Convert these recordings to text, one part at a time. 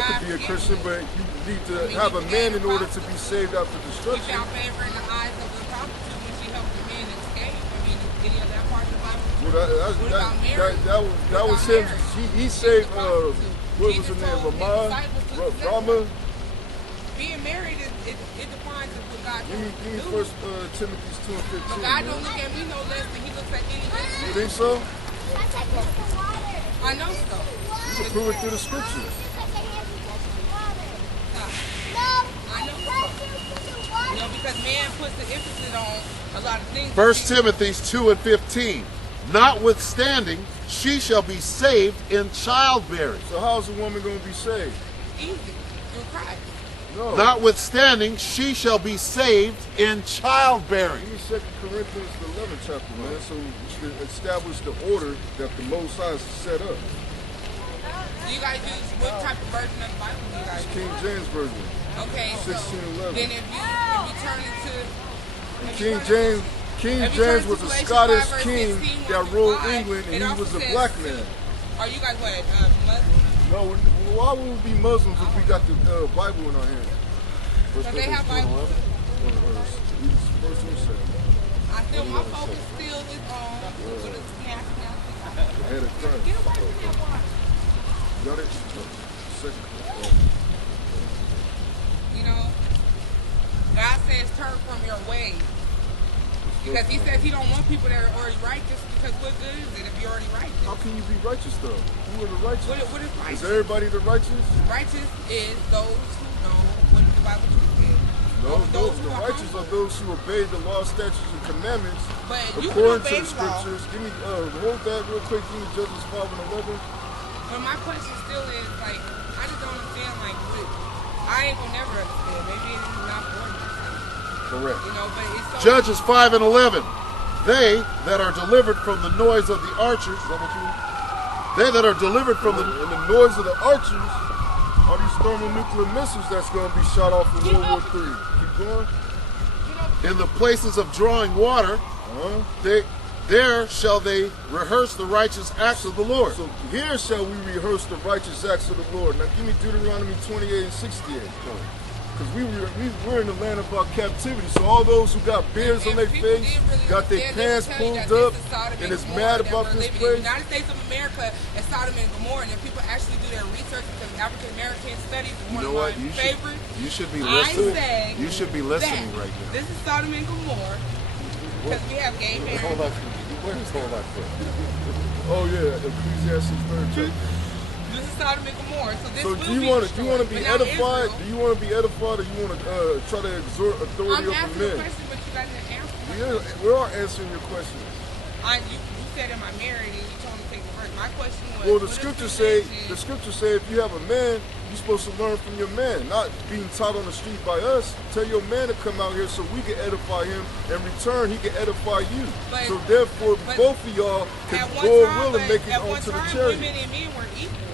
have to be a Christian, but you need to have a man in order to be saved after She destruction. found favor in the eyes of the prostitute when she helped the men escape. I mean, is any of that part of the Bible? Well, that was him. He saved, what was her name, Rama? Being married, it defines what God Give me do. first Timothy 2 and 15. But God don't look at me no less than he looks at any man. You think so? I know so. You can prove it through the scriptures. I know so. You know, because man puts the emphasis on a lot of things. 1 Timothy 2 and 15. Notwithstanding, she shall be saved in childbearing. So how's a woman going to be saved? Easy. Through Christ. No. Notwithstanding, she shall be saved in childbearing. Give me 2 Corinthians, the 11th chapter, man, so we should establish the order that the Most High has set up. Do you guys use what type of version of the Bible do you guys use? King James Version. Okay, so 1611. then if you turn into King James was a Scottish king that ruled England, and he was a black man. Are you guys what, Muslim? No, why would we be Muslims if we got the Bible in our hands? Because they have Bible. I feel my focus still is on what is happening. The head of Christ. Get away from that water. Got it? You know, God says turn from your ways. Because he says he don't want people that are already righteous, because what good is it if you're already righteous? How can you be righteous though? Who are the righteous? What is righteous? Is everybody the righteous? Righteous is those who know what the Bible says. No, the righteous are those who obey the law, statutes, and commandments but you according to obey the the law. scriptures. Give me, hold that real quick. Give me Judges 5 and 11. But my question still is, like, I just don't understand, like, I ain't gonna never understand. Maybe it's not for me. Correct. You know, but it's so Judges 5 and 11. They that are delivered from the noise of the archers, is that what you? They that are delivered from And the noise of the archers are these thermonuclear missiles that's going to be shot off in World War III. Keep going. in the places of drawing water, there shall they rehearse the righteous acts of the Lord. So here shall we rehearse the righteous acts of the Lord. Now give me Deuteronomy 28 and 68. Because we're in the land of our captivity. So all those who got beards on their face, got their pants pulled up, and is mad about this place. The United States of America and Sodom and Gomorrah, and if people actually do their research, because African American studies is one of my favorites. You should be listening. I say You should be listening right now. This is Sodom and Gomorrah, because we have gay marriage. Hold on. Where's hold on? Oh yeah, Ecclesiastes 3. This is Sodom and Gomorrah. So this So will do you be want to destroyed. be But now edified? Israel, Do you want to be edified, or you want to try to exert authority I'm over asking a men? question, but you guys didn't answer. We are answering your questions. You said, am I married, and you told me to take the verse. My question was, Well, the what is scriptures religion? say if you have a man, you're supposed to learn from your man, not being taught on the street by us. Tell your man to come out here so we can edify him. In return, he can edify you. But- so therefore, but both of y'all can At one go time, will and make it at one onto the time, chariot. women and men were equal.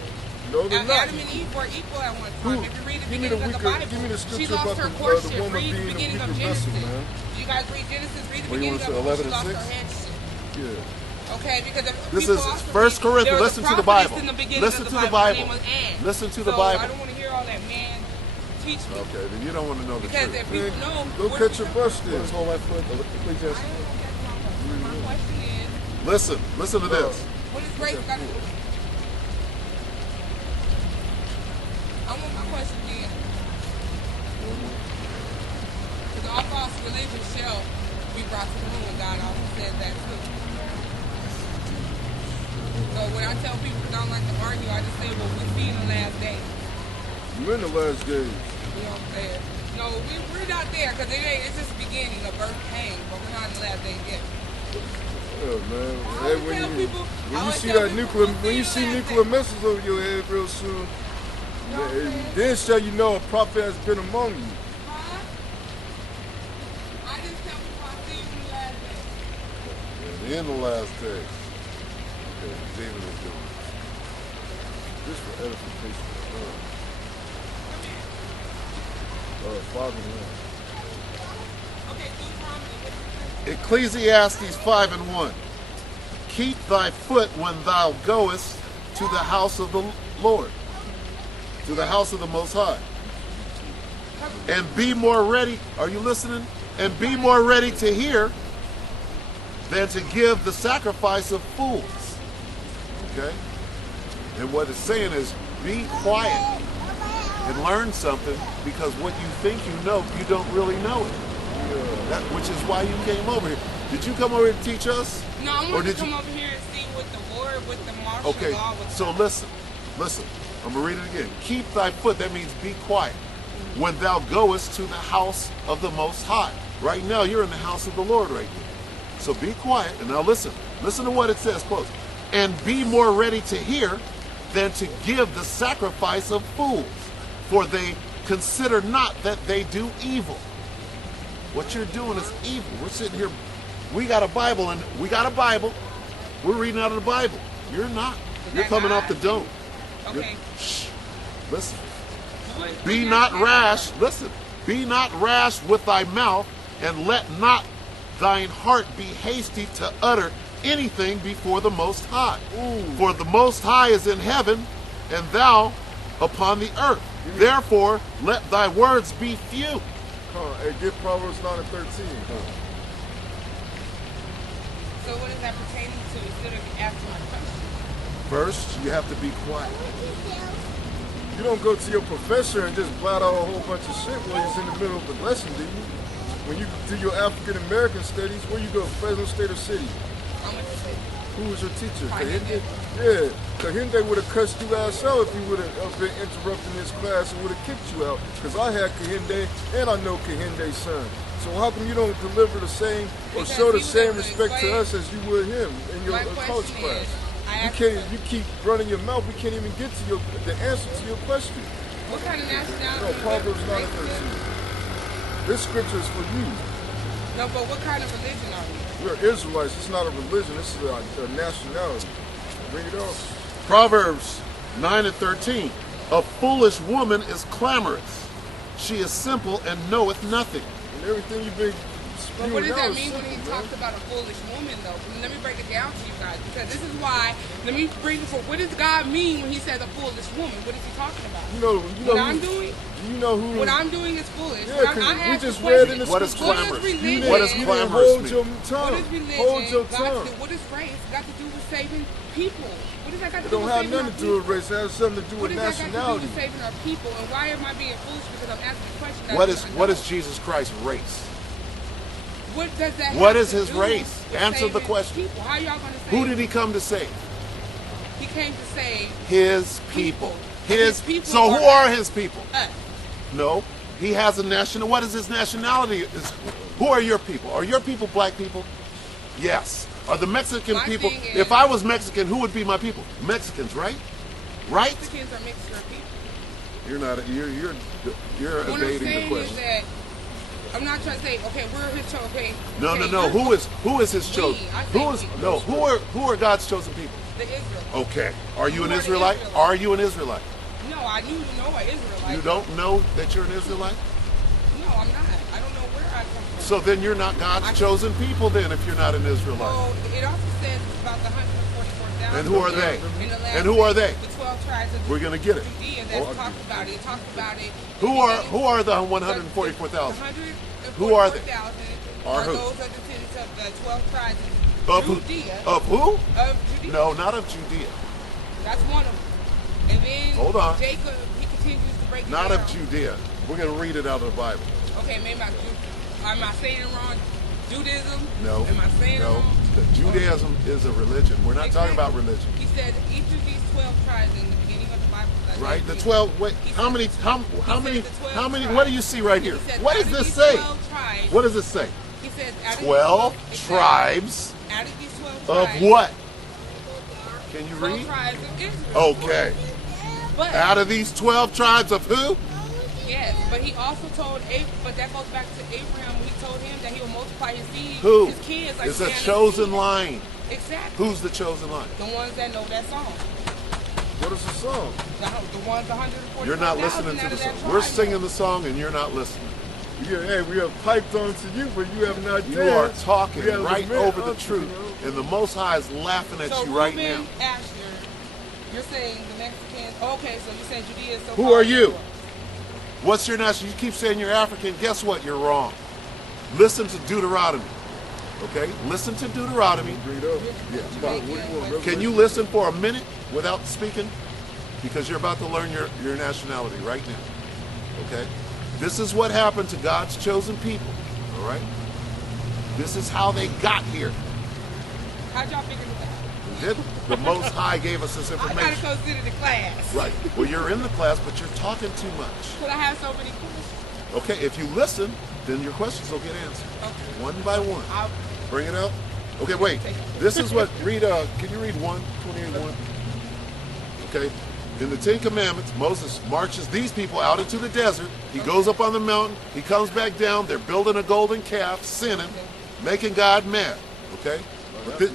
No, they're not. Adam and Eve were equal at one Who? time. If you read the Give me the beginning of the weaker- Bible, give me the she scripture lost about her the courtship. woman Read the being a beginning of weaker Genesis. vessel, man. You guys read Genesis, read the What do you beginning want of to it. say, She 11 lost and her 6? headship. Yeah. Okay, because if This people is also 1 read, Corinthians. there was Listen a to the prophetess Bible. in the beginning Listen of to the the Bible. Her Bible. name was Anne. Listen to the So Bible. I don't want to hear all that man teach me. Okay, then you don't want to know the Because truth. if people know, Go catch your bus then. Let's hold that foot. Ecclesiastes. My question is, Listen to this. what is grace got to do with it? I want my question again. Because all false religion shall be brought to the ruin. God also says that too. So when I tell people I don't like to argue, I just say, well, we'll see in the last days. You're in the last days. You know what I'm saying? No, we're not there because it's just the beginning of birth pain, but we're not in the last days yet. Yeah, man. I Hey, always tell people- I when you always see tell that people, nuclear, we'll when you see see you last nuclear day. missiles over your head real soon, then shall you know a prophet has been among you. Huh? I just tell people I see you in the last days. In the last days. Okay, David is doing it. Just for edification. Come here. Father, man. Okay, Deuteronomy, what did you say? Ecclesiastes 5 and 1. Keep thy foot when thou goest to the house of the Lord, to the house of the Most High. And be more ready. Are you listening? And be more ready to hear than to give the sacrifice of fools. Okay? And what it's saying is be quiet and learn something, because what you think you know, you don't really know it. That, which is why you came over here. Did you come over here to teach us? No, I want to come over here and see what the Lord, with the martial law was. So listen. I'm going to read it again. Keep thy foot, that means be quiet, when thou goest to the house of the Most High. Right now, you're in the house of the Lord right here. So be quiet, and now listen. Listen to what it says, close. And be more ready to hear than to give the sacrifice of fools, for they consider not that they do evil. What you're doing is evil. We're sitting here, we got a Bible, we're reading out of the Bible. You're not. You're coming off the dome. Okay. Shh. Listen. Be not rash. Listen. Be not rash with thy mouth, and let not thine heart be hasty to utter anything before the Most High. Ooh. For the Most High is in heaven, and thou upon the earth. Therefore, let thy words be few. Hey, get Proverbs 9 and 13. So what is that pertaining to, instead of asking my question? First, you have to be quiet. You don't go to your professor and just blot out a whole bunch of shit while he's in the middle of the lesson, do you? When you do your African American studies, where you go, Fresno State or City? I went to City. Who was your teacher? Kahinde. Yeah, Kahinde would have cussed you ass out if you would have been interrupting this class and would have kicked you out. Because I had Kahinde and I know Kahinde's son. So how come you don't deliver the same or show the same respect to us as you would him in your college class? You keep running your mouth. We can't even get to the answer to your question. What kind of nationality? No, Proverbs 9 and 13. This scripture is for you. No, but what kind of religion are we? We're Israelites. It's not a religion. This is a nationality. Bring it on. Proverbs 9 and 13. A foolish woman is clamorous. She is simple and knoweth nothing. And everything you've been But what does that mean when he talks about a foolish woman, though? Let me break it down to you guys, because this is why. Let me bring it for. What does God mean when He says a foolish woman? What is He talking about? You know what I'm doing. You know who? What I'm doing is foolish. Yeah, we just read in the What is clamorous? What does clamorous hold mean? your tongue. What is religion? Hold your got tongue. to do, what is race got to do with saving people? What does that got to It do don't with have saving our nothing to people? do with race. It has something to do What with does that got to do nationality. with saving our people? And why am I being foolish? Because I'm asking a question. What is Jesus Christ's race? What does that? What have is to his do race? with Answer the saving question. people? How y'all gonna save? Who did he come to save? He came to save His people. His people. So who are his people? Us. No. He has a national. What is his nationality? Who are your people? Are your people black people? Yes. Are the Mexican My people? thing is- If I was Mexican, who would be my people? Mexicans, right? Right? Mexicans are mixture of people. You're not. You're What I'm evading the saying is question. that I'm not trying to say, okay, we're his chosen. Okay. No. okay, Who is his chosen? I say Who is we. no? Who are God's chosen people? The Israelites. Okay. Are you Who an are the Israelite? Israelites? Are you an Israelite? No, I do know an Israelite. You don't know that you're an Israelite? No, I'm not. I don't know where I come from. So then you're not God's chosen people then if you're not an Israelite. Well, it also says about the 144,000. And who are they? In the last And who are they? The 12 tribes of We're going to get it. Judea that talks about it. It talks about it. Who are the The 144,000? 144,000 Who are they? Are Are who? those are descendants of the 12 tribes Of of who? Judea. Of who? Of Judea. No, not of Judea. That's one of them. And then Hold on. Jacob, he continues to break it Not down. of Judea. We're going to read it out of the Bible. Okay, maybe am I saying it wrong? Judaism? No. Am I saying it No. wrong? Judaism is a religion. We're not talking about religion. He said each of these 12 tribes in the beginning of the Bible. Right? The 12. Wait. How many? tribes. What do you see right here? He said, What out does of this these say? 12 tribes, What does it say? he says, out of these 12 it says, tribes Out of these 12 of tribes. what? Can you 12 read? tribes of Israel. Okay. But, Out of these 12 tribes of who? yes, but he also told, but that goes back to Abraham when he told him that he will multiply his seed, Who? his kids. Like It's a sand of the chosen sea. line. Exactly. Who's the chosen line? The ones that know that song. What is the song? The ones 144,000 You're not listening to out the of song. that We're tribe. singing the song and you're not listening. Yeah, hey, we have piped on to you, but you have not You dared. are talking We have right lament over the unto truth. you. And the Most High is laughing at So you right Reuben, now. Asher, You're saying the Mexicans. Okay, so you're saying Judea is so. Who are you? What's your national? You keep saying you're African. Guess what? You're wrong. Listen to Deuteronomy. Okay? Listen to Deuteronomy. Read up. Yeah. Can you listen for a minute without speaking? Because you're about to learn your nationality right now. Okay? This is what happened to God's chosen people. All right? This is how they got here. How'd y'all figure this out? The Most High gave us this I information. gotta go sit in the class. Right. Well, you're in the class, but you're talking too much. But I have so many questions. Okay, if you listen, then your questions will get answered. Okay. One by one. I'll Bring it out. Okay, wait. This is what, can you read 1:28:1? Okay. In the Ten Commandments, Moses marches these people out into the desert. He goes up on the mountain. He comes back down. They're building a golden calf, sinning, making God mad. Okay? But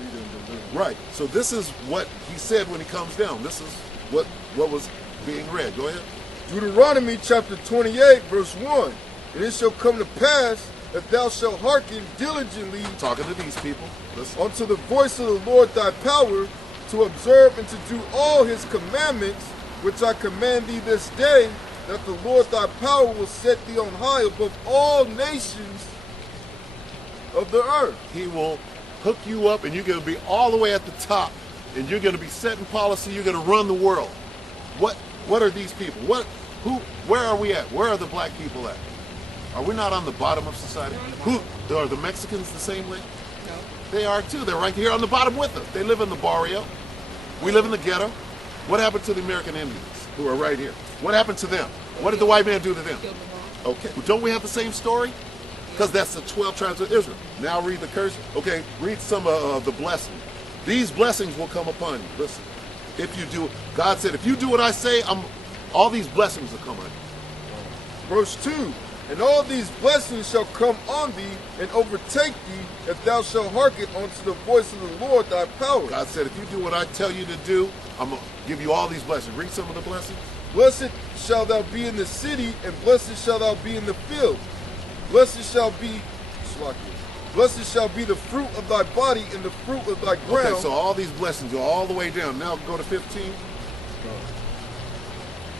right. So this is what he said when he comes down. This is what was being read. Go ahead. Deuteronomy chapter 28, verse 1. And it shall come to pass that thou shalt hearken diligently Talking to these people. Listen. unto the voice of the Lord thy power, to observe and to do all his commandments, which I command thee this day, that the Lord thy power will set thee on high above all nations of the earth. He will hook you up and you're going to be all the way at the top and you're going to be setting policy. You're going to run the world. What are these people? Where are we at? Where are the black people at? Are we not on the bottom of society? Are the Mexicans the same way? No. They are too. They're right here on the bottom with us. They live in the barrio. We live in the ghetto. What happened to the American Indians who are right here? What happened to them? What did the white man do to them? Killed them all. Okay, well, don't we have the same story? Because that's the 12 tribes of Israel. Now read the curse. Okay, read some of the blessings. These blessings will come upon you. Listen, if you do, God said, if you do what I say, all these blessings will come on you. Verse 2. And all these blessings shall come on thee and overtake thee, if thou shalt hearken unto the voice of the Lord thy power. God said, if you do what I tell you to do, I'm going to give you all these blessings. Read some of the blessings. Blessed shalt thou be in the city, and blessed shalt thou be in the field. Blessed shall be the fruit of thy body and the fruit of thy ground. Okay, so all these blessings go all the way down. Now go to 15.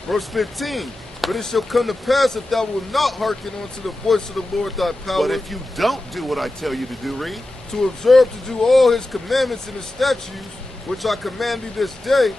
Verse 15. But it shall come to pass, if thou wilt not hearken unto the voice of the Lord thy power, But if you don't do what I tell you to do, read. to observe to do all his commandments and his statutes, which I command thee this day,